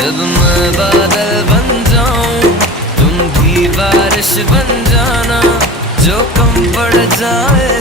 जब मैं बादल बन जाऊं तुम भी बारिश बन जाना, जो कम पड़ जाए